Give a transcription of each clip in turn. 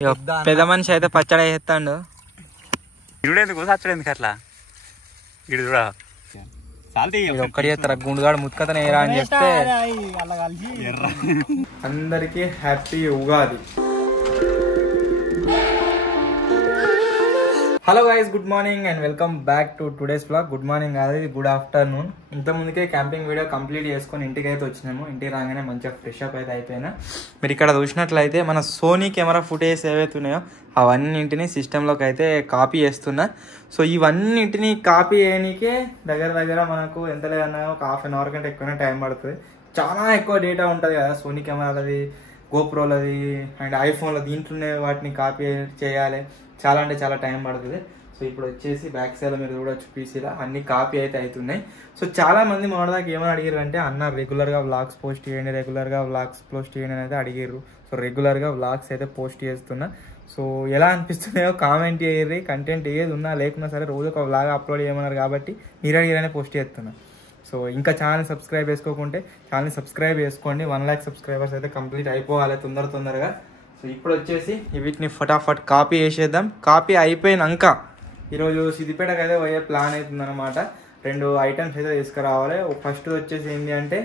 పెద్ద మనిషి అయితే పచ్చడి చేస్తాడు. ఇడుడేందుకు సచ్చడేందుకు అట్లా ఇడు చూడ ఒక్కడి చేస్తారా గుండుగాడు ముత్కతనే ఏరా అని చెప్తే అందరికి happy Ugadi. Hello guys, good morning and welcome back to today's blog. Good morning కాదు, ఇది గుడ్ ఆఫ్టర్నూన్. ఇంత ముందుకే క్యాంపింగ్ వీడియో కంప్లీట్ చేసుకొని ఇంటికి అయితే వచ్చినాము. ఇంటికి రాగానే మంచిగా ఫ్రెష్ అప్ అయితే అయిపోయినా. మీరు ఇక్కడ చూసినట్లయితే మన సోనీ కెమెరా ఫుటేజ్ ఏవైతే ఉన్నాయో అవన్నింటినీ సిస్టంలోకి అయితే కాపీ చేస్తున్నా. సో ఇవన్నింటినీ కాపీ చేయడానికే దగ్గర మనకు ఎంత లేదన్నా ఒక హాఫ్ అన్ అవర్ కంటే ఎక్కువనే టైం పడుతుంది. చాలా ఎక్కువ డేటా ఉంటుంది కదా సోనీ కెమెరాలది, గోప్రోలది అండ్ ఐఫోన్లో. దీంట్లోనే వాటిని కాపీ చేయాలి, చాలా అంటే చాలా టైం పడుతుంది. సో ఇప్పుడు వచ్చేసి బ్యాక్ సైడ్లో మీరు చూడొచ్చు పీసీలో అన్ని కాపీ అయితే అవుతున్నాయి. సో చాలా మంది మొన్నదాకా ఏమని అడిగారు అంటే, అన్న రెగ్యులర్గా వ్లాగ్స్ పోస్ట్ చేయండి, రెగ్యులర్గా వ్లాగ్స్ పోస్ట్ చేయండి అని అయితే అడిగారు. సో రెగ్యులర్గా వ్లాగ్స్ అయితే పోస్ట్ చేస్తున్నా. సో ఎలా అనిపిస్తున్నాయో కామెంట్ చేయరు. కంటెంట్ ఏది ఉన్నా లేకున్నా సరే రోజు ఒక వ్లాగ్ అప్లోడ్ చేయమన్నారు కాబట్టి మీరు అడిగారనే పోస్ట్ చేస్తున్నా. సో ఇంకా ఛానల్ సబ్స్క్రైబ్ చేసుకోకుంటే ఛానల్ సబ్స్క్రైబ్ చేసుకోండి. 1 lakh సబ్స్క్రైబర్స్ అయితే కంప్లీట్ అయిపోవాలి తొందరగా. సో ఇప్పుడు వచ్చేసి వీటిని ఫటాఫట్ కాపీ చేసేద్దాం. కాపీ అయిపోయినాక ఈరోజు సిద్దిపేటకి అయితే పోయే ప్లాన్ అవుతుందన్నమాట. 2 ఐటమ్స్ అయితే తీసుకురావాలి. ఫస్ట్ వచ్చేసి ఏంటి అంటే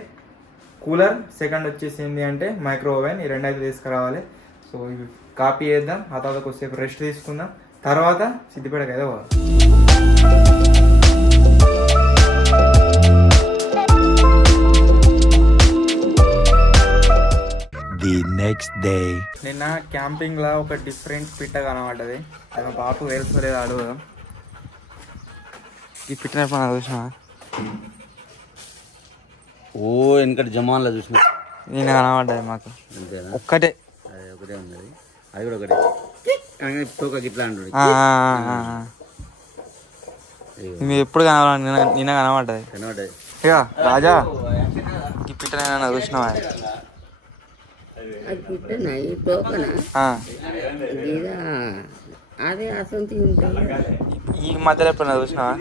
కూలర్, సెకండ్ వచ్చేసి ఏంటి అంటే మైక్రో ఓవెన్. ఈ 2 అయితే తీసుకురావాలి. సో ఇవి కాపీ చేద్దాం, ఆ తర్వాత కొద్దిసేపు రెస్ట్ తీసుకుందాం, తర్వాత సిద్దిపేటకి అయితే పోవాలి. The next day. నిన్న క్యాంపింగ్ లా ఒక డిఫరెంట్ పిట్ట కనబడ్డది. అది మా పాపకు తెలుసుకోలేదు, అడుగుదాం. ఈ పిట్ట చూసిన వెనకటి జమాన్లో చూసిన నిన్న కనబడ్డది మాకు. ఒక్కటే ఒకటే ఉన్నది, అది కూడా ఒకటే తోక గిట్లా అంటాడు. మీరు ఎప్పుడు కనబడాలి, నిన్న కనబడ్డది. ఇక రాజా ఈ పిట్ట నేను చూసినావా? అదే అసంతి ఉంటుంది. ఈ మధ్యలో ఎప్పుడైనా చూసినావా?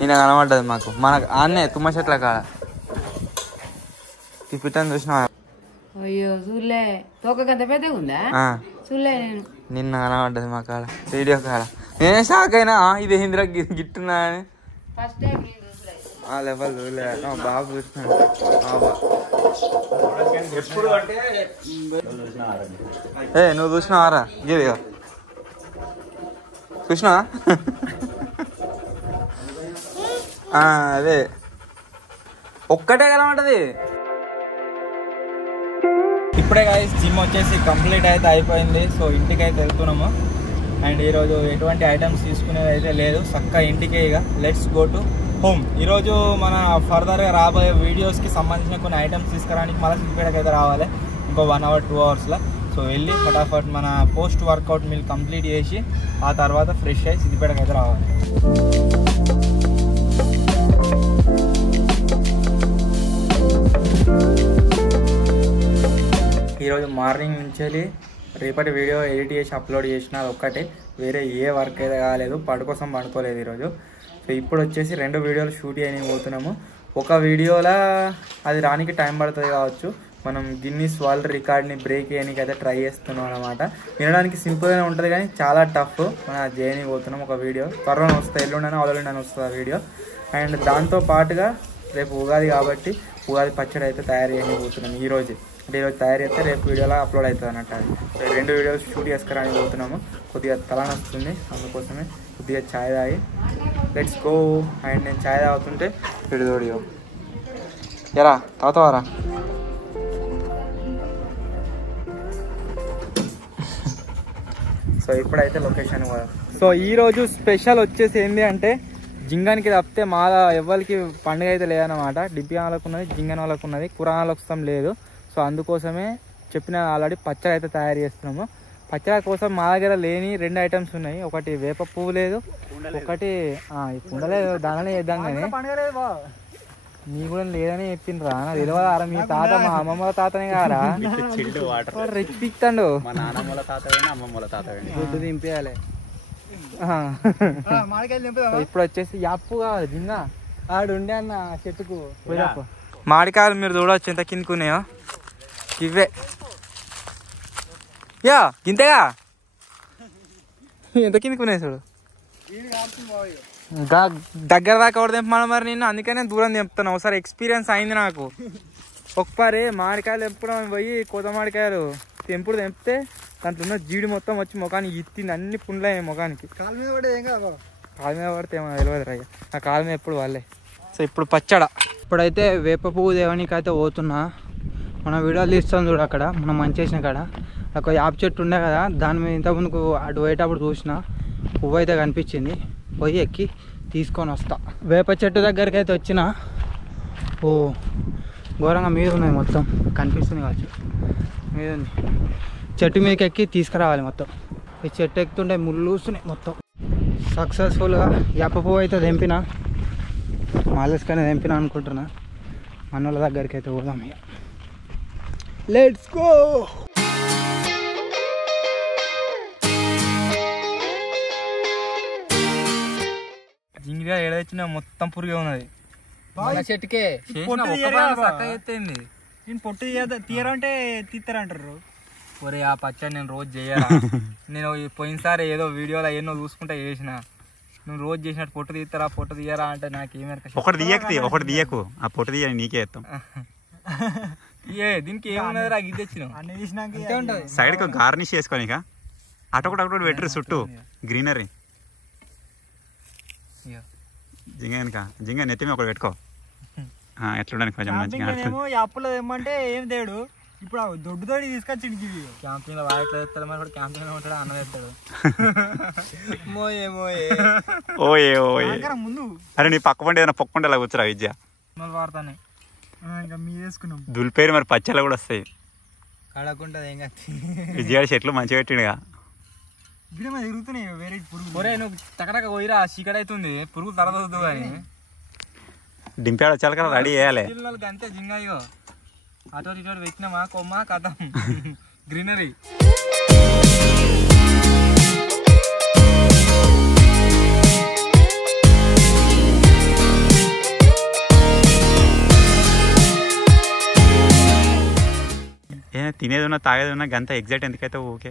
నిన్న కనబడ్డది మాకు, మనకు ఆన్నే తుమ్మ చెట్ల కాడ. ఈ పిట్టని చూసినావా? అయ్యో చూలే, తోక గంత పెద్దగా ఉందా? చూలే నేను. నిన్న కనబడ్డది మా కాడ, రేడియో కాడ. నేనే షాక్ అయినా, ఇది ఏందిరా గిట్టున్నా అని. ఫస్ట్ టైం లెవెల్ బాబు చూసినాడు. నువ్వు చూసినావారా? గిదిగా చూసినావా? అదే ఒక్కటే కనబడ్డది. ఇప్పుడే గాయ్స్ జిమ్ వచ్చేసి కంప్లీట్ అయితే అయిపోయింది. సో ఇంటికి అయితే వెళ్తున్నాము. అండ్ ఈరోజు ఎటువంటి ఐటమ్స్ తీసుకునేది అయితే లేదు, చక్కగా ఇంటికే. ఇక లెట్స్ గో టు హోమ్. ఈరోజు మన ఫర్దర్గా రాబోయే వీడియోస్కి సంబంధించిన కొన్ని ఐటమ్స్ తీసుకురావడానికి మళ్ళీ సిద్దిపేటకి అయితే రావాలి ఇంకో 1 hour 2 hours. సో వెళ్ళి ఫటాఫట్ మన పోస్ట్ వర్కౌట్ మీల్ కంప్లీట్ చేసి ఆ తర్వాత ఫ్రెష్ అయ్యి సిద్దిపేటకి అయితే రావాలి. ఈరోజు మార్నింగ్ నుంచి రేపటి వీడియో ఎడిట్ చేసి అప్లోడ్ చేసిన, అది ఒక్కటే, వేరే ఏ వర్క్ అయితే కాలేదు. కోసం పడుకోలేదు ఈరోజు. సో ఇప్పుడు వచ్చేసి 2 వీడియోలు షూట్ చేయడానికి పోతున్నాము. ఒక వీడియోలో అది రానికి టైం పడుతుంది కావచ్చు. మనం గిన్నీస్ వరల్డ్ రికార్డ్ని బ్రేక్ చేయడానికి అయితే ట్రై చేస్తున్నాం అనమాట. వినడానికి సింపుల్గానే ఉంటుంది కానీ చాలా టఫ్. మనం అది చేయడానికి పోతున్నాం. ఒక వీడియో త్వరలో వస్తుంది, ఎల్లుండని అవలుండని వస్తుంది ఆ వీడియో. అండ్ దాంతో పాటుగా రేపు ఉగాది కాబట్టి ఉగాది పచ్చడి అయితే తయారు చేయడానికి పోతున్నాం ఈరోజు. అంటే ఈరోజు తయారు చేస్తే రేపు వీడియోలో అప్లోడ్ అవుతుంది అన్నట్టు. అది సో 2 వీడియోస్ షూట్ చేసుకురానికి పోతున్నాము. కొద్దిగా తలనొస్తుంది, అందుకోసమే కొద్దిగా ఛాయ్ తాగి లెట్స్ గో. అండ్ నేను ఛాయ్ తాగుతుంటే పిడిదోడియో ఎరా తాగుతావారా? సో ఇప్పుడైతే లొకేషన్ కూడా. సో ఈరోజు స్పెషల్ వచ్చేసి ఏంటి అంటే జింగానికి తప్పితే మా ఎవరికి పండుగ అయితే లేదన్నమాట. డిబ్బి వాళ్ళకు ఉన్నది, జింగన్ వాళ్ళకు ఉన్నది, కురాణాలకు వస్తాం లేదు. సో అందుకోసమే చెప్పిన ఆల్రెడీ పచ్చడి అయితే తయారు చేస్తున్నాము. పచ్చడి కోసం మా దగ్గర లేని 2 ఐటమ్స్ ఉన్నాయి. ఒకటి వేప పువ్వు లేదు, ఒకటి ఉండలేదు, దానిలో చేద్దాం కానీ నీ కూడా లేదని చెప్పిండ్రా. నాకు తెలియదా? మీ తాత మా అమ్మమ్మల తాతనే కారా రెచ్చిపిస్తాడు. గుడ్డు దింపేయాలి. ఇప్పుడు వచ్చేసి యాప్పు కావాలి. జింగా ఆడు ఉండే అన్న చెట్టుకు మామిడికాయలు మీరు చూడవచ్చు ఎంత కిందకున్నాయో. ఇవే యా ఇంతేగా ఎంత కిందికి ఉన్నాయి చూడు ఇంకా దగ్గర దాకా ఎవరు తెంపమని మరి నేను అందుకనే దూరం తెంపుతాను. ఒకసారి ఎక్స్పీరియన్స్ అయింది నాకు. ఒక్కసారి మామిడికాయలు తెంపడం పోయి కోత మామిడికాయలు తెంపితే దాంట్లో ఉన్న జీడి మొత్తం వచ్చి ముఖానికి ఇత్తింది. అన్ని పుండ్లయ్యాయి ముఖానికి. కాలు మీద పడితే ఏమో తెలియదు రయ్య. ఆ కాలు మీద ఎప్పుడు వాళ్ళే. సో ఇప్పుడు పచ్చడ. ఇప్పుడైతే వేప పువ్వు దేవానికి అయితే పోతున్నా. మన వీడియోలు తీస్తాం చూడు అక్కడ మనం మంచి చేసిన కాడ ఒక యాప్ చెట్టు ఉండే కదా, దాని మీద ఇంతకుముందుకు అటు పోయేటప్పుడు చూసిన పువ్వు అయితే కనిపించింది. పోయి ఎక్కి తీసుకొని వస్తా. వేప చెట్టు దగ్గరికి అయితే వచ్చిన. ఓ ఘోరంగా మీద ఉన్నది మొత్తం కనిపిస్తుంది కావచ్చు. మీద ఉంది. చెట్టు మీదకి ఎక్కి తీసుకురావాలి మొత్తం. ఈ చెట్టు ఎక్కుతుంటే ముళ్ళు వస్తున్నాయి మొత్తం. సక్సెస్ఫుల్గా వేప పువ్వు అయితే తెంపిన. మాలేసుకొని తెంపిన అనుకుంటున్నా. మనోళ్ళ దగ్గరికి అయితే పోదాం ఇక. Let's go. జింగిగా ఏడొచ్చిన మొత్తం పురుగే ఉన్నది చెట్టుకే. ఎత్తైంది. నేను పొట్టు తీయరంటే తీస్తారంటారు. ఒరే ఆ పచ్చడి నేను రోజు చేయాలా? నేను పోయినసారి ఏదో వీడియోలో ఎన్నో చూసుకుంటా చేసిన. నువ్వు రోజు చేసినట్టు పొట్టు తీస్తారా పొట్టు తీయరా అంటే నాకేమేరక. ఒకటి తీయకు, ఆ పొట్టు తీయ నీకే ఇస్తాం. దీనికి ఏమున్నది రా ఇది తెచ్చినావు అన్ని తీసినాక సైడ్ కు గార్నిష్ చేసుకొని అటొకటి పెట్టరు చుట్టూ గ్రీనరీ. జింగ నెత్తి మీద ఒకటి పెట్టుకో. ఎట్లుండని కొంచెం మంచిగా. అప్పులో ఏమంటే ఏం తేడు. ఇప్పుడు దొడ్డు తోడి తీసుకొచ్చి క్యాంపింగ్ లో వాయిట్లో వేస్తాడు. మరి కూడా క్యాంపింగ్ లో ఉంటాడు, అన్నం వేస్తాడు. ఓయే ముందు అరే నీ పక్క పండి ఏదైనా పొక్కుంటే అలా కూర్చురా విద్య. వాడతానే ఇంకా మీ వేసుకున్నాం. దులిపేరు మరి పచ్చళ్ళు కూడా వస్తాయి. కడకుంటది ఏం కాదు. విజయాడు చెట్లు మంచిగా పెట్టిండుగా. తిరుగుతున్నాయి వేరే పురుగు. ఒరే నువ్వు టకటక పోయిరా, చీకటి అవుతుంది. పురుగు తరదొద్దు కానీ డింపాడు వచ్చాక రెడీ చేయాలి. అంతే జింగాయో అటు ఇటు పెట్టినామా కొమ్మ కథం గ్రీనరీ. తినేది ఉన్నా తాగేది ఉన్నా గంత ఎగ్జాక్ట్ ఎందుకైతే ఓకే.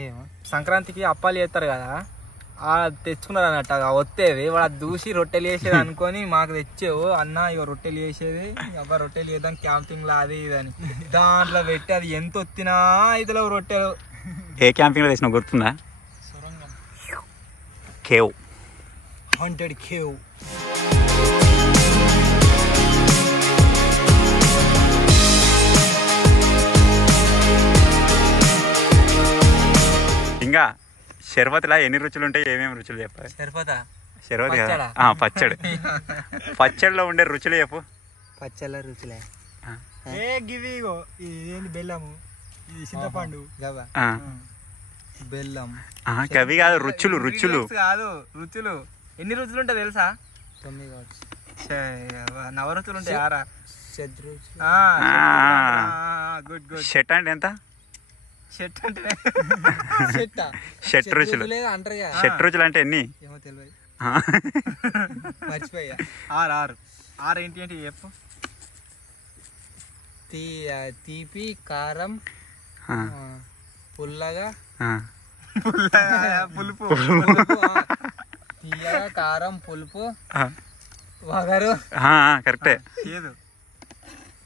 ఏమో సంక్రాంతికి అప్పాలు చేస్తారు కదా, ఆ తెచ్చుకున్నారు అన్నట్టు. వస్తేది వాడు దూసి రొట్టెలు వేసేది అనుకొని మాకు తెచ్చేవు. అన్న ఇక రొట్టెలు వేసేది అబ్బా రొట్టెలు వేద్దాం క్యాంపింగ్ లో అది ఇది అని దాంట్లో పెట్టి అది ఎంత వచ్చినా ఇదిలో రొట్టెలు. ఏ క్యాంపింగ్ లో తెచ్చినా గుర్తుందా? Cave, haunted cave. ఇంకా షర్బత్లా ఎన్ని రుచులు ఉంటాయి, ఏమేమి రుచులు చెప్పాలి? షర్బత్ కదా పచ్చడి. పచ్చడిలో ఉండే రుచులు చెప్పు. పచ్చళ్ళ రుచులే బెల్లము, చింతపండు, బెల్లం. కవి కాదు రుచులు. రుచులు కాదు రుచులు. ఎన్ని రుచులు ఉంటాయి తెలుసా? 9 కావచ్చు. నవరుచులు ఉంటాయి. 6 గుడ్ గుడ్. షెట్ అంటే ఎంత? షెట్ అంటే షెట్ రుచులు అంటారు. షెట్ రుచులు అంటే ఎన్ని? ఏమో తెలియదు, మర్చిపోయా. 6 ఏంటి ఏంటి చెప్పు. తీపి, కారం, పుల్లగా, పులుపు, తీయగా, కారం, పులుపు, వగరు. కరెక్టే. చేదు.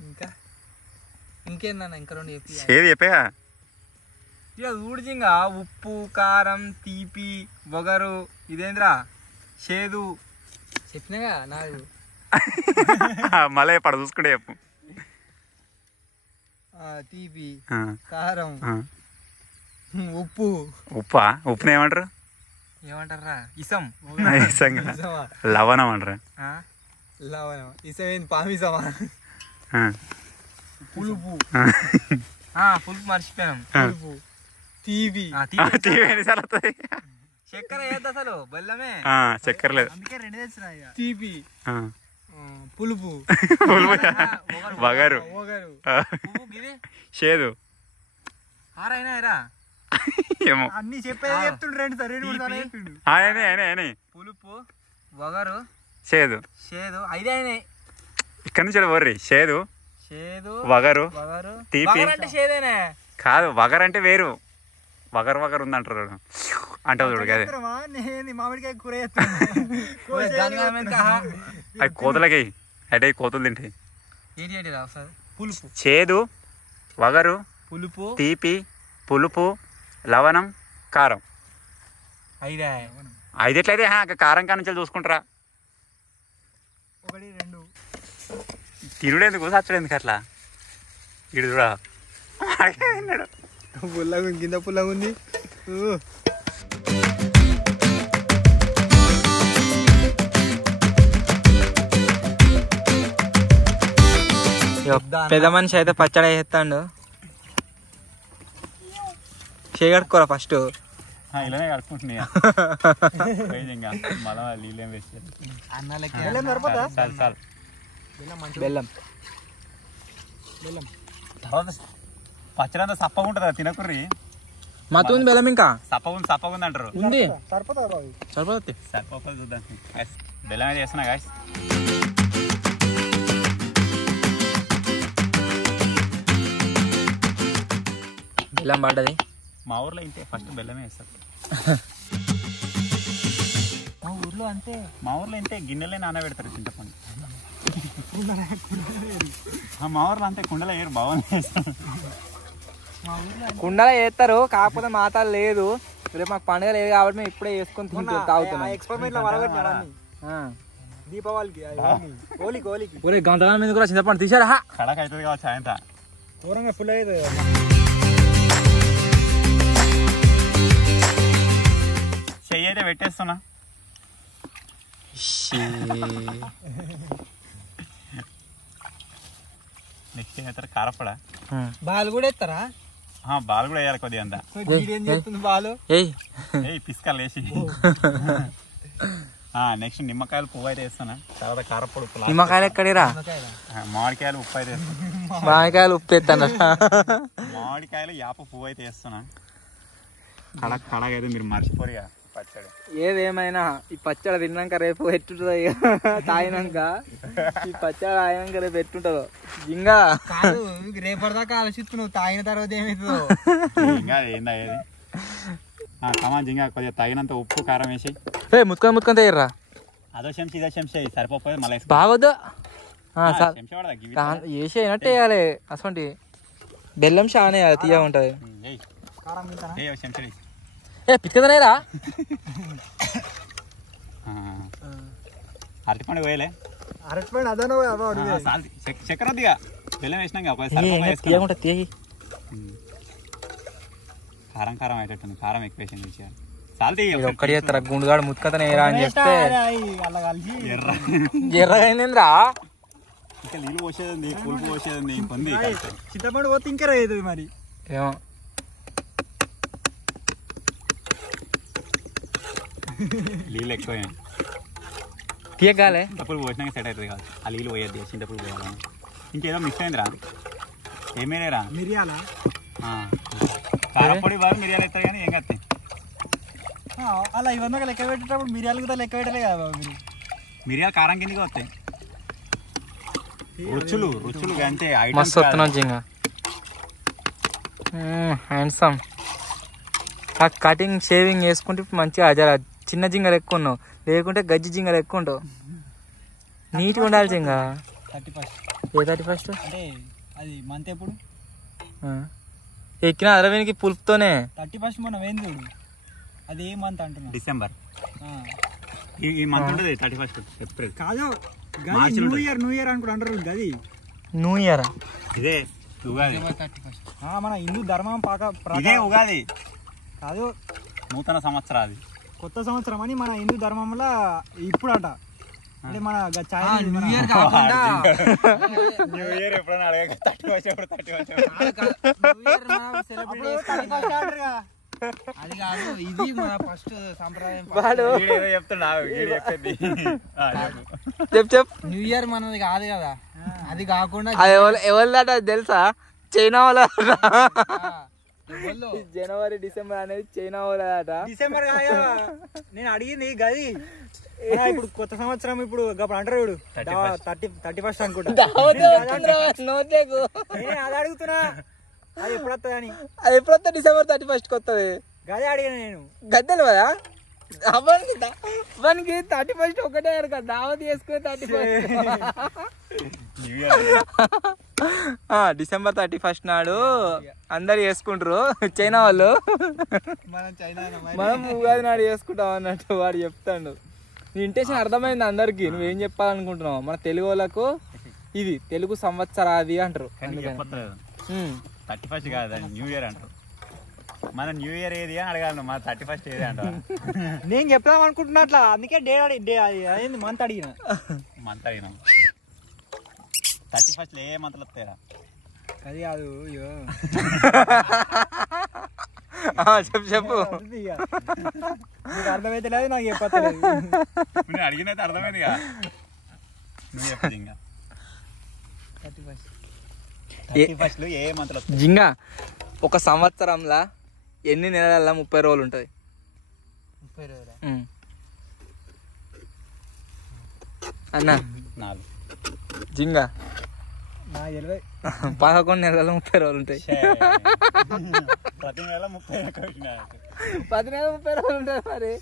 ఇంకా ఇంకేందన్న ఇంకా 2 చెప్పి. చేదు చెప్పా. ఇక ఊడిజింగా ఉప్పు, కారం, తీపి, వగరు. ఇదేంద్రా చేదు చెప్పినగా నాకు. మళ్ళీ పడ చూసుకుంటే చెప్పు. తీపి, కారం, ఉప్పు. ఉప్పా? ఉప్పుని ఏమంటారు? ఏమంటారా? ఇసం. లవణం అంటారా? లవణం. ఇసం ఏంది? పామిసమా? పులుపు. పులుపు మర్చిపోయాం. పులుపు, తీపి. చక్కెర ఏది అసలు? బెల్లమే. చక్కెర లేదు, అందుకే 2 తెచ్చినా. తీపి, పులుపు, వగరు, చేదు. 6 అయినా ఏమో అన్ని చెప్పేది చెప్తుండ్రు. పులుపు, వగరు, చేదు. 5 అయినాయి. ఇక్కడ నుంచి వర్రి. చేదు, చేదు, వగరు, వగరు, తీపి. అంటే చేదేనే కాదు, వగరు అంటే వేరు. వగరు వగరు ఉందంటారు అంటావు చూడు కదా మామిడికాయ కూర అవి కోతులకి అంటే కోతులు తింటాయి. పులుపు, చేదు, వగరు, పులుపు, తీపి, పులుపు, లవణం, కారం. 5 ఎట్లయితే కారం కానుంచి చూసుకుంటారా. 1 2 తిరుడేందుకు సచ్చడేందుకు అట్లా ఇడు చూడా పుల్లగా కింద పుల్లగా ఉంది. పెద్ద మనిషి అయితే పచ్చడి వేస్తాడు. చేయగట్టుకోరా ఫస్ట్. ఇలానే కలుపుకుంటున్నా మళ్ళా నీళ్ళేం వేస్తారు. బెల్లం తర్వాత పచ్చడి అంతా సప్పగా ఉంటుంది కదా తినకుర్రి. మత్తు ఉంది బెల్లం ఇంకా సప్పగా ఉంది అంటారు. ఉంది సరిపోతుంది. సరిపోతుంది చూద్దాం. బెల్లం అయితే చేస్తున్నా గాయస్. బెల్లం పడ్డది. మా ఊర్లో ఇంతే ఫస్ట్ బెల్లమే వేస్తారు. మా ఊర్లో అంతే. మా ఊర్లో ఇంతే గిన్నెలే నానబెడతారు చింతపండు. మా ఊర్లో అంతే కుండలో వేయరు. బాగుంది. కుండలో వేస్తారు కాకపోతే మాతాలు లేదు. రేపు మాకు పండుగ లేదు కాబట్టి మేము ఇప్పుడే వేసుకొని తాగుతున్నాం. దీపావళికి గంటల మీద కూడా చింతపండు తీసారా. కడక అవుతుంది కావచ్చు సాయంత్రం. దూరంగా ఫుల్ అయ్యేది. చెయ్యి అయితే పెట్టేస్తున్నా. నెక్స్ట్ ఏం వేస్తారు? కారపడ. బాల్ కూడా వేస్తారా? బాల్ కూడా వేయాలి కొద్దిగా అంతా. బాలు పిస్కాలు వేసి. నెక్స్ట్ నిమ్మకాయలు పువ్వు అయితే వేస్తానా. తర్వాత కారపొడి. నిమ్మకాయలు ఎక్కడిరా? మామిడికాయలు ఉప్పు అయితే వేస్తాను. మామిడికాయలు ఉప్పు వేస్తాను. మామిడికాయలు యాప పువ్వు అయితే వేస్తున్నా. కడక్ కడగ అయితే మీరు మర్చిపోరుగా పచ్చడి. ఏదేమైనా ఈ పచ్చడి తిన్నాక రేపు ఎట్టుంటుందో తాగినాక. ఈ పచ్చడి తాగినాక రేపు ఎట్టుంటుందో ఇంకా రేపటిదాకా ఆలోచిస్తున్నావు. తాగిన తర్వాత ఏమవుతుందో ఇంకా ఏందా ఏది. కమాన్ జింగా కొద్దిగా తగినంత ఉప్పు కారం వేసి ముత్తుకొని తయారా. అదో చెంచా ఇదో చెంచా సరిపోతుంది. మళ్ళీ బాగొద్దు చెంచా వేసి అయినట్టు వేయాలి. అసలు బెల్లం షానే తీయ ఉంటది. చెంచా పిచ్చకదనేరా. అరటిపండు పోయలే. అరటిపండు అదనో చక్కెర వద్దిగా బెల్లం వేసినాక కారం కారం అయ్యేటట్టుంది. కారం ఎక్కువ వేసి ఒక్కటి చేస్తారా. గుండుగాడు ముత్తుకతనే ఏరా అని చెప్తే ఎర్రగైందిరా. ఇంకా నీళ్ళు పోసేది పులుపు పోసేది పొంది చింతపండు పోతే ఇంకా అవుతుంది మరి. ఏమో నీళ్ళు ఎక్కువ తీయగాలే. చింతపులు పోసినాక సెట్ అవుతుంది కాదు. ఆ నీళ్ళు పోయేది చింతపులు పోయాలని. ఇంకేదో మిక్స్ అయిందిరా. ఏమేరా మిరియాల కారపొడి బాగా మిరియాలు అవుతాయి కానీ ఏం కత్తాయి. అలా ఇవన్నీ లెక్క పెట్టేటప్పుడు మిరియాలు కూడా లెక్క పెట్టలే కదా. మిరియాలు కారం కిందకి వస్తాయి. రుచులు రుచులు అంటే మస్తు వస్తున్నాం జింగా. హ్యాండ్సమ్. ఆ కటింగ్ షేవింగ్ వేసుకుంటే మంచిగా జర చిన్న జింగలు ఎక్కువ ఉన్నావు. లేకుంటే గజ్జి జింగలు ఎక్కువ ఉంటావు. నీట్గా ఉండాలి జింగా. 31 ఏ 31 అంటే అది మంత్ ఎప్పుడు ఎక్కిన అరవినికి పులుపుతోనే. 31 మనం ఏం చూడు. అది ఏ మంత్ అంటున్నా? డిసెంబర్. ఈ మంత్ ఉంటుంది 31 ఏప్రిల్ కాదు. న్యూ ఇయర్ అనుకుంటా అంటారు. అది న్యూ ఇయర్. ఇదే ఉగాది. మన హిందూ ధర్మం ఇదే ఉగాది కాదు. నూతన సంవత్సరం. అది కొత్త సంవత్సరం అని మన హిందూ ధర్మంలో ఇప్పుడు అట. అంటే మన న్యూ ఇయర్ కాకుండా న్యూ ఇయర్ ఎప్పుడైనా అడగక 31 అది కాదు. ఇది మన ఫస్ట్ సంప్రదాయం. చెప్పు. న్యూ ఇయర్ మనది కాదు కదా. అది కాకుండా ఎవరిదట తెలుసా? చైనా వాళ్ళ. జనవరి డిసెంబర్ అనేది చైనా వాళ్ళదట. డిసెంబర్ కాదా నేను అడిగింది గది. ఇప్పుడు కొత్త సంవత్సరం ఇప్పుడు అంటారు చూడు 31 అనుకుంటా. అది అడుగుతున్నా. అది ఎప్పుడు వస్తుంది అని. అది ఎప్పుడు వస్తుంది? December 31st వస్తుంది. గదే అడిగాను నేను. గద్దెలు కదా అవనికి 31st ఒకటే కదా దావత్ చేసుకుని 31st. December 31st నాడు అందరు చేసుకుంటారు చైనా వాళ్ళు, మనం ఉగాది నాడు చేసుకుంటాం అన్నట్టు వాడు చెప్తాడు. నీ ఇంటెన్షన్ అర్థమైంది అందరికి, నువ్వేం చెప్పాలనుకుంటున్నావు? మన తెలుగు వాళ్ళకు ఇది తెలుగు సంవత్సరాది అంటారు. 31st కాదు, న్యూ ఇయర్ అంటారు. మన న్యూ ఇయర్ ఏది అని అడగాలి, మన 31st ఏది అంటారు. నేను చెప్దాం అనుకుంటున్నా అట్లా, అందుకే అయింది మంత్ అడిగిన. మంత్ అడిగినాం. 31st ఏ మంత్లు వస్తాయా? అది కాదు. చెప్పు నీకు అర్థమైతే లేదు, నాకు చెప్పలేదు. నేను అడిగినైతే అర్థమైందిగా, నువ్వు చెప్పదు. ఇంకా 31st ఏ మంత్లు వస్తాయి? జింగా ఒక సంవత్సరంలో ఎన్ని నెలల 30 రోజులు ఉంటుంది? 30 రోజులు అన్నా 4. జింగా నాకు తెలియదు. 11 నెలల 30 రోజులు ఉంటాయి. ప్రతి నెల 30 10 నెలల 30 రోజులు ఉంటాయి. మరి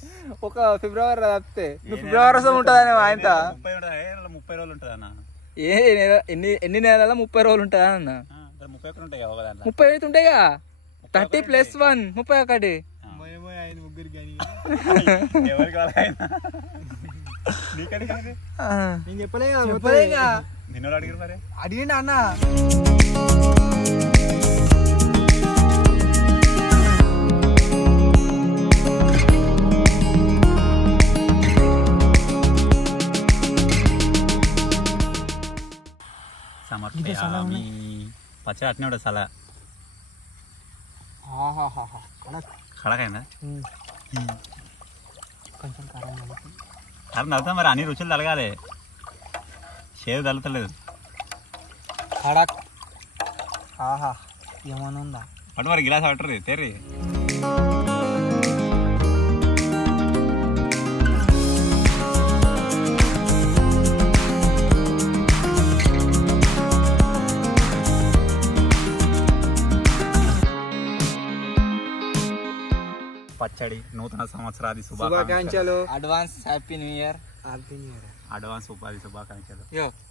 ఒక ఫిబ్రవరి తప్పితే నువ్వు ఫిబ్రవరి వసం ఉంటుందని ఆయన 30 రోజులు ఉంటుంది అన్న. ఎన్ని నెలల 30 రోజులు ఉంటుందా అన్న? 31 ఉంటాయి కదా, 30 అయితే ఉంటాయిగా. 30 + 1 31. ముగ్గురికి ఎవరికి నేను చెప్పలేగా నిన్న అడిగారు మరి. అడిగిండి అన్న. సమర్పయామి. పచ్చడి అట్నే ఉంటుంది సలా. కడకైందా? కొంచెం కారం కారం తగ్గుతా మరి, అన్ని రుచులు తలగాలి, చేదు తగ్గుతలేదు. కడక్. ఆహా ఏమన్నా ఉందా? అటు మరి గిలాస్ పట్టరు తెర్రి. పచ్చడి నూతన సంవత్సరాది శుభాకాంక్షలు. Advance happy new year. Advance ఉపాధి శుభాకాంక్షలు.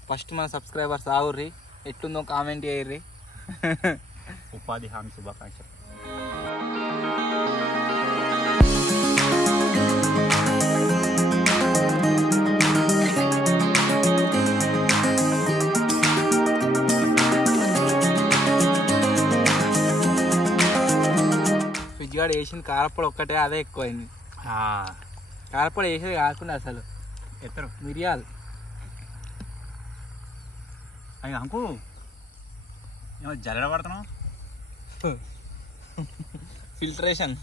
ఫస్ట్ మన సబ్స్క్రైబర్స్ ఆవుర్రి, ఎట్లుందో కామెంట్ చేయర్రి. ఉపాధి హామీ శుభాకాంక్షలు. ఫ్రిడ్జ్గాడు వేసింది కారపొడి ఒక్కటే, అదే ఎక్కువైంది. కారపొడి వేసేది కాకుండా అసలు ఎత్తరు మిరియాలు. అయ్యి అంకు జల్లెడ పడుతున్నావు. ఫిల్టరేషన్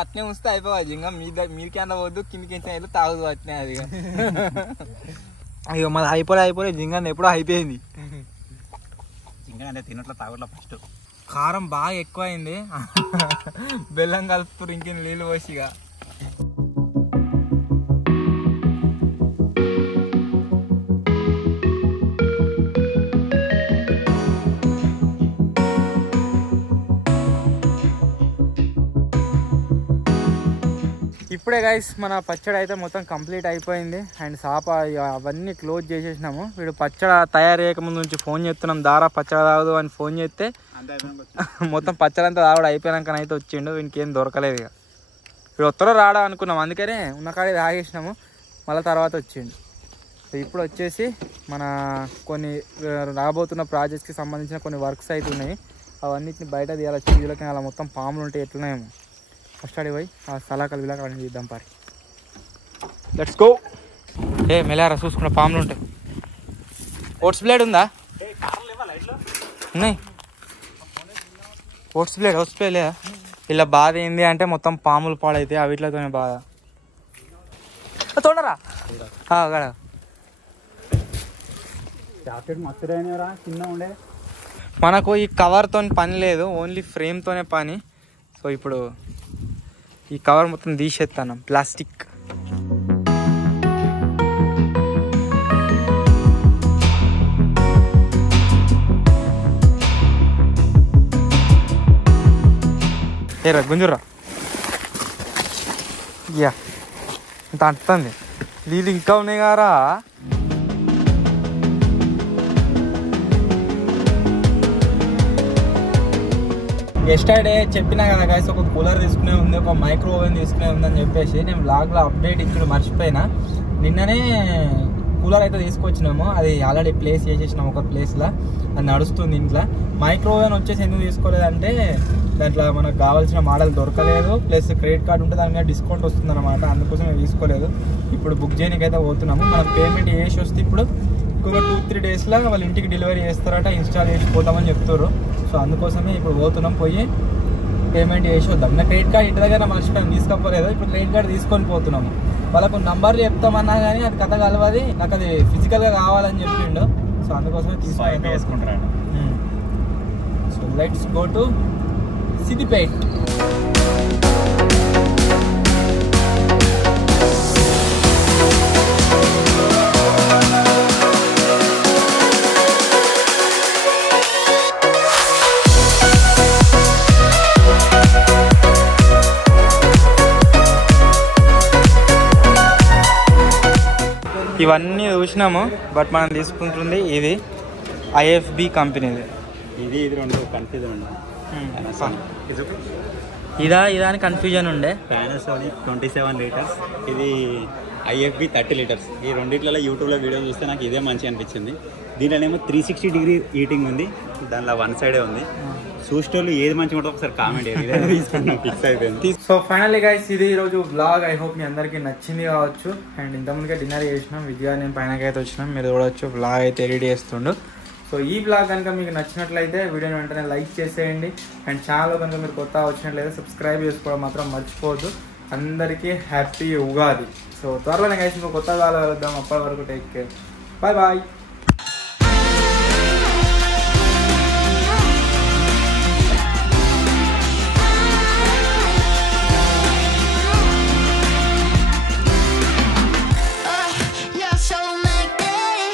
అట్నే ఉంచితే అయిపోవచ్చు. ఇంకా మీరికి అంత పోద్దు, కిందికి వెళ్ళి తాగుదు అట్నే. అది అయ్యో మాది అయిపోలే జింగన్ ఎప్పుడో అయిపోయింది. జింగన్ అంటే తినట్లో తాగుట్లా ఫస్ట్ కారం బాగా ఎక్కువైంది. బెల్లం కలుపుతూ ఇంకేం నీళ్ళు పోసిగా. ఇప్పుడే గైస్ మన పచ్చడి అయితే మొత్తం కంప్లీట్ అయిపోయింది. అండ్ సాప అవన్నీ క్లోజ్ చేసేసినాము. వీడు పచ్చడి తయారు చేయకముందు నుంచి ఫోన్ చేస్తున్నాం, దారా పచ్చడి తాగదు అని ఫోన్ చేస్తే మొత్తం పచ్చడి అంతా తాగడం అయిపోయాకనైతే వచ్చిండు. వీనికి ఏం దొరకలేదు. ఇక వీడు ఒత్తరో రాడా అనుకున్నాం, అందుకనే ఉన్న కాడే తాగేసినాము. మళ్ళీ తర్వాత వచ్చిండు. ఇప్పుడు వచ్చేసి మన కొన్ని రాబోతున్న ప్రాజెక్ట్స్కి సంబంధించిన కొన్ని వర్క్స్ అయితే ఉన్నాయి. అవన్నిటిని బయట తీయాలి. చీజులకి అలా మొత్తం పాములు ఉంటాయి, ఎట్లున్నాయేమో. ఫస్ట్ అడి పోయి ఆ సలాకలు విలాక అవన్నీ తీద్దాం పారి. Let's go. మెలారా చూసుకున్న పాములు ఉంటాయి. ఓట్స్ బ్లేడ్ ఉందా? ఉన్నాయి. ఓట్స్ బ్లేడ్ లేదా? ఇలా బాధ ఏంది అంటే మొత్తం పాములు పాడైతే వీటితోనే బాధ. తోడరా గడ చిన్న ఉండే. మనకు ఈ కవర్తో పని లేదు, ఓన్లీ ఫ్రేమ్తోనే పని. సో ఇప్పుడు ఈ కవర్ మొత్తం తీసేస్తాను, ప్లాస్టిక్. ఏరా గుంజురా యా ఇంత అంటుంది నీళ్ళు ఇంకా ఉన్నాయి కారా. ఎస్టర్డే చెప్పినా కదా గైస్, ఒక కూలర్ తీసుకునే ఉంది, ఒక మైక్రో ఓవెన్ తీసుకునే ఉందని చెప్పేసి నేను బ్లాగ్లో అప్డేట్ ఇచ్చి మర్చిపోయినా. నిన్ననే కూలర్ అయితే తీసుకొచ్చినాము, అది ఆల్రెడీ ప్లేస్ చేసేసినాము ఒక ప్లేస్లో, అది నడుస్తుంది ఇంట్లో. మైక్రో ఓవెన్ వచ్చేసి ఎందుకు తీసుకోలేదంటే దాంట్లో మనకు కావాల్సిన మోడల్ దొరకలేదు, ప్లస్ క్రెడిట్ కార్డు ఉంటే దాని మీద డిస్కౌంట్ వస్తుంది అనమాట, అందుకోసం మేము తీసుకోలేదు. ఇప్పుడు బుక్ చేయడానికి అయితే పోతున్నాము. మనం పేమెంట్ చేసి వస్తే ఇప్పుడు ఇంకొక 2-3 డేస్లో వాళ్ళు ఇంటికి డెలివరీ చేస్తారట, ఇన్స్టాల్ చేసి పోతామని చెప్తారు. సో అందుకోసమే ఇప్పుడు పోతున్నాం, పోయి పేమెంట్ చేసి వద్దాం. నా క్రెడిట్ కార్డు ఇంటి దగ్గర మర్చిపోయాను, తీసుకోపోలేదు. ఇప్పుడు క్రెడిట్ కార్డు తీసుకొని పోతున్నాము. వాళ్ళకు నంబర్లు చెప్తామన్నా కానీ అది కథ కలవది, నాకు అది ఫిజికల్గా కావాలని చెప్పిండు. సో అందుకోసమే తీసుకుంటాను. So let's go to Siddipet. ఇవన్నీ చూసినాము, బట్ మనం తీసుకుంటుంది ఇది ఐఎఫ్బి కంపెనీది. ఇది రెండు కన్ఫ్యూజన్ ఇదా అని కన్ఫ్యూజన్ ఉండే. పానాసోనిక్ 27 లీటర్స్, ఇది ఐఎఫ్బి 30 లీటర్స్. ఈ రెండిట్లలో యూట్యూబ్లో వీడియో చూస్తే నాకు ఇదే మంచి అనిపించింది. దీంట్లోనేమో 360 డిగ్రీ హీటింగ్ ఉంది, దానిలో వన్ సైడే ఉంది. చూసేటోళ్ళు ఏది మంచిగా ఉంటుందో ఒకసారి కామెంట్ చేయండి, తీసుకున్నాం ఫిక్స్ అయిపోయింది. సో ఫైనల్లీ గైస్, ఇది ఈరోజు వ్లాగ్. ఐ హోప్ మీ అందరికీ నచ్చింది కావచ్చు. అండ్ ఇంతకుముందుగా డిన్నర్ చేసినాం, విద్య నేను పైనకైతే వచ్చినాం, మీరు చూడవచ్చు వ్లాగ్ అయితే ఎడిట్ చేస్తుండు. సో ఈ వ్లాగ్ కనుక మీకు నచ్చినట్లయితే వీడియోని వెంటనే లైక్ చేసేయండి. అండ్ ఛానల్ కనుక మీరు కొత్త వచ్చినట్లయితే సబ్స్క్రైబ్ చేసుకోవడం మాత్రం మర్చిపోవద్దు. అందరికీ హ్యాపీ ఉగాది. సో త్వరలోనే గైస్ ఇంకో కొత్త వ్లాగ్ కలుద్దాం. అప్పటి వరకు టేక్ కేర్, బాయ్ బాయ్.